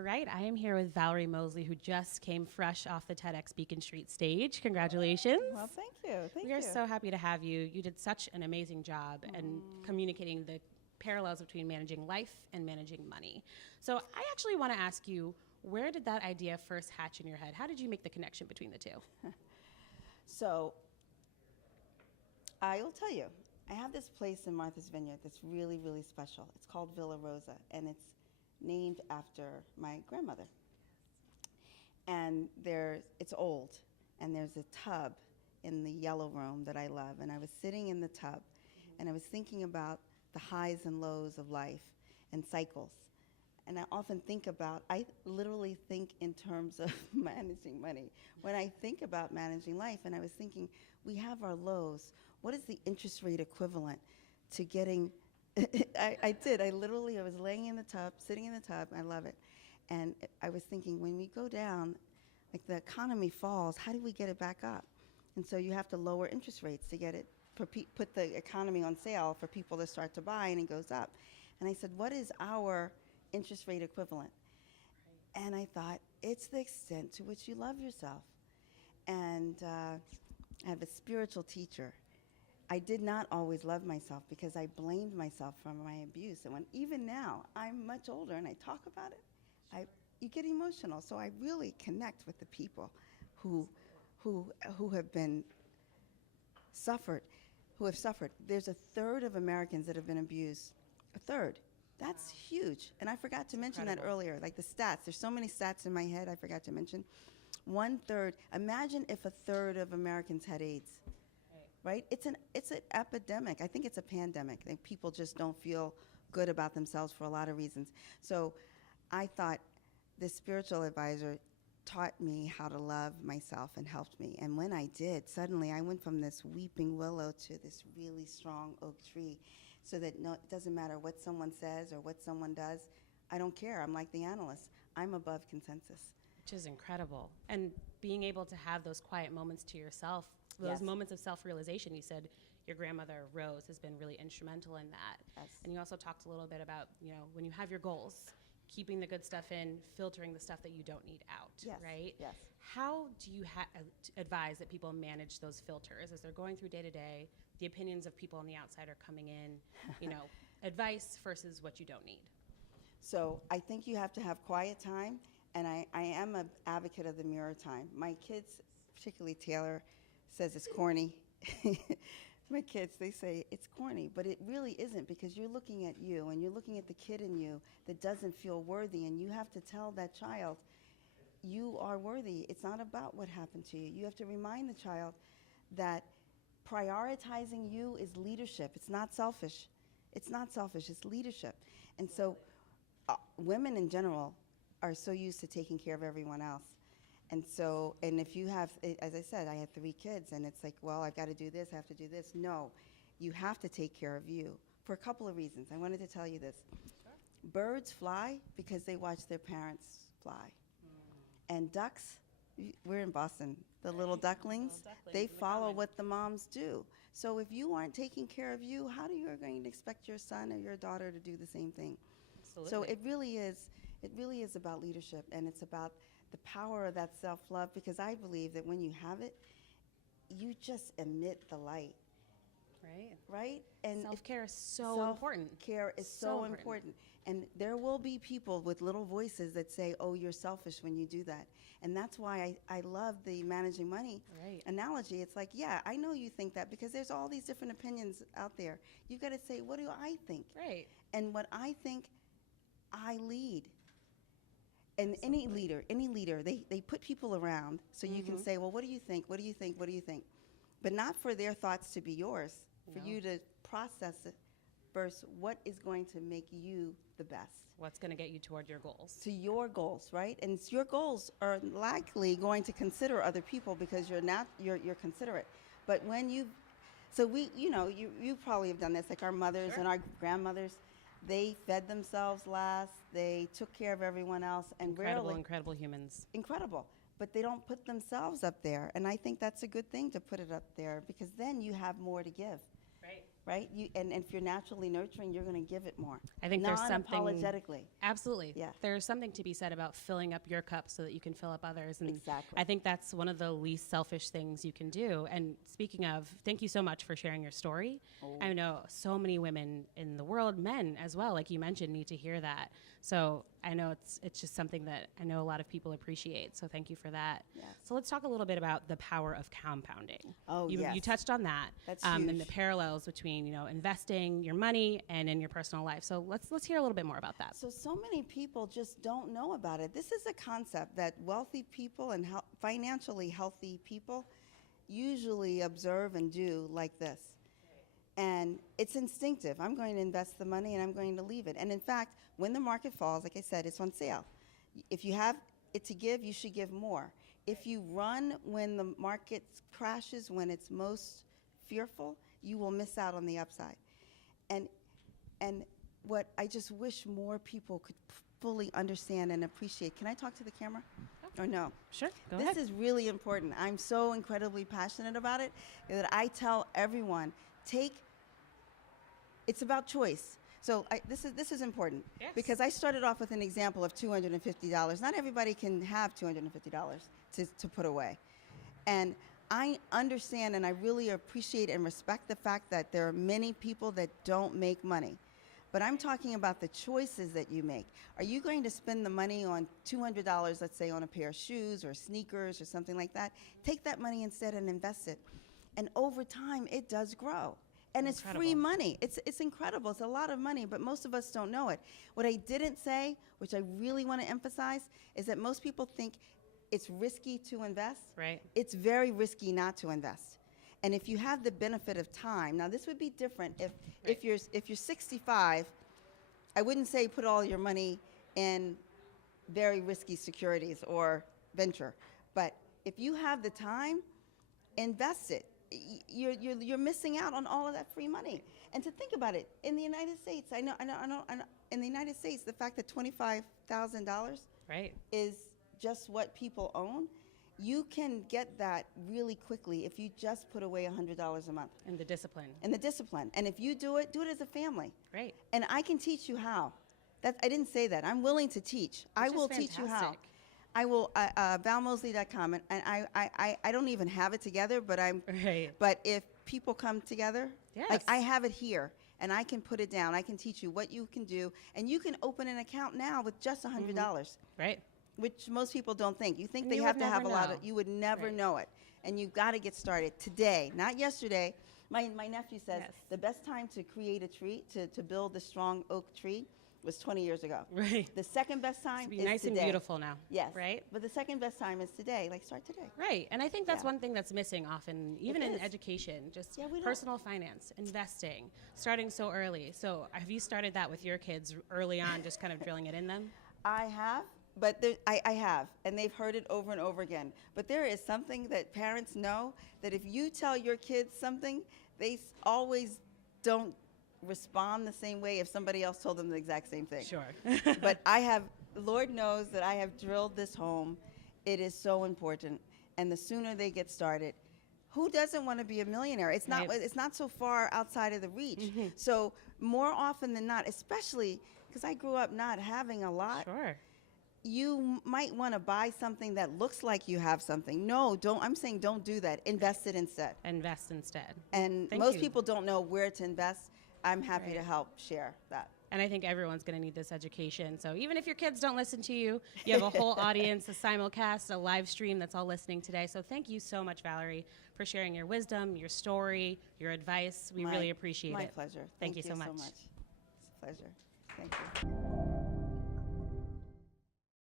All right, I am here with Valerie Mosley, who just came fresh off the TEDxBeaconStreet stage. Congratulations. Well, thank you. We are so happy to have you. You did such an amazing job in communicating the parallels between managing life and managing money. So I actually want to ask you, where did that idea first hatch in your head? How did you make the connection between the two? So I will tell you, I have this place in Martha's Vineyard that's really, really special. It's called Villa Rosa, and it's named after my grandmother. And it's old, and there's a tub in the yellow room that I love. And I was sitting in the tub, and I was thinking about the highs and lows of life and cycles. And I often I literally think in terms of managing money. When I think about managing life, and I was thinking, we have our lows. What is the interest rate equivalent to getting, I was laying in the tub, sitting in the tub, I love it. And I was thinking, when we go down, like the economy falls, how do we get it back up? And so you have to lower interest rates to get it, put the economy on sale for people to start to buy, and it goes up. And I said, what is our interest rate equivalent? Right. And I thought, it's the extent to which you love yourself. And I have a spiritual teacher. I did not always love myself because I blamed myself for my abuse. And even now, I'm much older and I talk about it, you get emotional. So I really connect with the people who have been suffered, There's a third of Americans that have been abused. A third. That's huge. And I forgot to mention that earlier, like the stats. There's so many stats in my head I forgot to mention. 1/3. Imagine if a third of Americans had AIDS. Right? It's an epidemic. I think it's a pandemic. I think people just don't feel good about themselves for a lot of reasons. So I thought this spiritual advisor taught me how to love myself and helped me. And when I did, suddenly I went from this weeping willow to this really strong oak tree, so that it doesn't matter what someone says or what someone does. I don't care. I'm like the analyst. I'm above consensus. Which is incredible. And being able to have those quiet moments to yourself, those moments of self-realization. You said your grandmother, Rose, has been really instrumental in that. Yes. And you also talked a little bit about, when you have your goals, keeping the good stuff in, filtering the stuff that you don't need out, right? Yes. How do you advise that people manage those filters as they're going through day-to-day, the opinions of people on the outside are coming in, advice versus what you don't need? So I think you have to have quiet time, and I am an advocate of the mirror time. My kids, particularly Taylor, says it's corny. My kids, they say it's corny, but it really isn't, because you're looking at you and you're looking at the kid in you that doesn't feel worthy, and you have to tell that child, you are worthy. It's not about what happened to you. You have to remind the child that prioritizing you is leadership. It's not selfish. It's leadership. And so women in general are so used to taking care of everyone else. And so, and if you have, as I said, I had 3 kids, and it's like, well, I've got to do this, I have to do this. No, you have to take care of you for a couple of reasons. I wanted to tell you this. Sure. Birds fly because they watch their parents fly. And ducks, we're in Boston, the little ducklings, they follow what the moms do. So if you aren't taking care of you, how are you going to expect your son or your daughter to do the same thing? Absolutely. So it really is about leadership, and it's about the power of that self-love, because I believe that when you have it, you just emit the light. Right? And self-care is so important. Self-care is so important. And there will be people with little voices that say, oh, you're selfish when you do that. And that's why I love the managing money analogy. It's like, yeah, I know you think that, because there's all these different opinions out there. You've got to say, what do I think? Right. And what I think, I lead. And any leader, they put people around so you can say, well, what do you think? What do you think? What do you think? But not for their thoughts to be yours, for you to process it versus what is going to make you the best. What's going to get you toward your goals. To your goals, right? And your goals are likely going to consider other people, because you're considerate. But when you probably have done this, like our mothers and our grandmothers. They fed themselves last. They took care of everyone else, and incredible humans. Incredible, but they don't put themselves up there. And I think that's a good thing, to put it up there, because then you have more to give. right? And if you're naturally nurturing, you're going to give it more. I think there's something non-apologetically. Absolutely. Yeah. There's something to be said about filling up your cup so that you can fill up others. And Exactly. I think that's one of the least selfish things you can do. And speaking of, thank you so much for sharing your story. Oh. I know so many women in the world, men as well, like you mentioned, need to hear that. So I know it's just something that I know a lot of people appreciate. So thank you for that. Yes. So let's talk a little bit about the power of compounding. Oh, yes. You touched on that. That's And huge. the parallels between, investing your money and in your personal life. So let's hear a little bit more about that. So many people just don't know about it. This is a concept that wealthy people and financially healthy people usually observe and do like this. And it's instinctive. I'm going to invest the money and I'm going to leave it. And in fact, when the market falls, like I said, it's on sale. If you have it to give, you should give more. If you run when the market crashes, when it's most fearful, you will miss out on the upside. And what I just wish more people could fully understand and appreciate. Can I talk to the camera? Or no? Sure, go This ahead. is really important. I'm so incredibly passionate about it that I tell everyone, it's about choice. So this is important. Yes. Because I started off with an example of $250. Not everybody can have $250 to put away. And I understand and I really appreciate and respect the fact that there are many people that don't make money. But I'm talking about the choices that you make. Are you going to spend the money on $200, let's say, on a pair of shoes or sneakers or something like that? Take that money instead and invest it. And over time, it does grow. And it's free money. It's incredible. It's a lot of money, but most of us don't know it. What I didn't say, which I really want to emphasize, is that most people think it's risky to invest. Right. It's very risky not to invest. And if you have the benefit of time, now this would be different if you're 65, I wouldn't say put all your money in very risky securities or venture. But if you have the time, invest it. You're missing out on all of that free money. And to think about it, in the United States, I know, in the United States, the fact that $25,000 Right. is just what people own, you can get that really quickly if you just put away $100 a month. And the discipline. And the discipline. And if you do it as a family. Right. And I can teach you how. I didn't say that. I'm willing to teach. I will teach you how. fantastic. I will, valmosley.com, and I don't even have it together, but Right. but if people come together, Yes. like I have it here, and I can put it down. I can teach you what you can do, and you can open an account now with just $100. Right. Which most people don't think. You think And they you have would to have a never lot know. of, you would never Right. know it. And you've got to get started today, not yesterday. My nephew says Yes. the best time to create a tree, to build a strong oak tree, was 20 years ago. Right. The second best time To be is nice today. and beautiful now. Yes. Right. But the second best time is today. Like, start today. Right. And I think that's Yeah. one thing that's missing often, even in is. education, just Yeah, we don't- personal finance, investing, starting so early. So have you started that with your kids early on, just kind of drilling it in them? I have, but I have, and they've heard it over and over again. But there is something that parents know, that if you tell your kids something, they always don't respond the same way if somebody else told them the exact same thing. Sure. But Lord knows that I have drilled this home. It is so important. And the sooner they get started, who doesn't want to be a millionaire? It's not, Right. it's not so far outside of the reach. So more often than not, especially because I grew up not having a lot, Sure. you might want to buy something that looks like you have something. No, don't. I'm saying don't do that. Invest it instead. Invest instead. And Thank most you. people don't know where to invest. I'm happy to Right. help share that. And I think everyone's going to need this education. So even if your kids don't listen to you, you have a whole audience, a simulcast, a live stream that's all listening today. So thank you so much, Valerie, for sharing your wisdom, your story, your advice. We really appreciate My it. pleasure. Thank you so much. It's a pleasure. Thank you.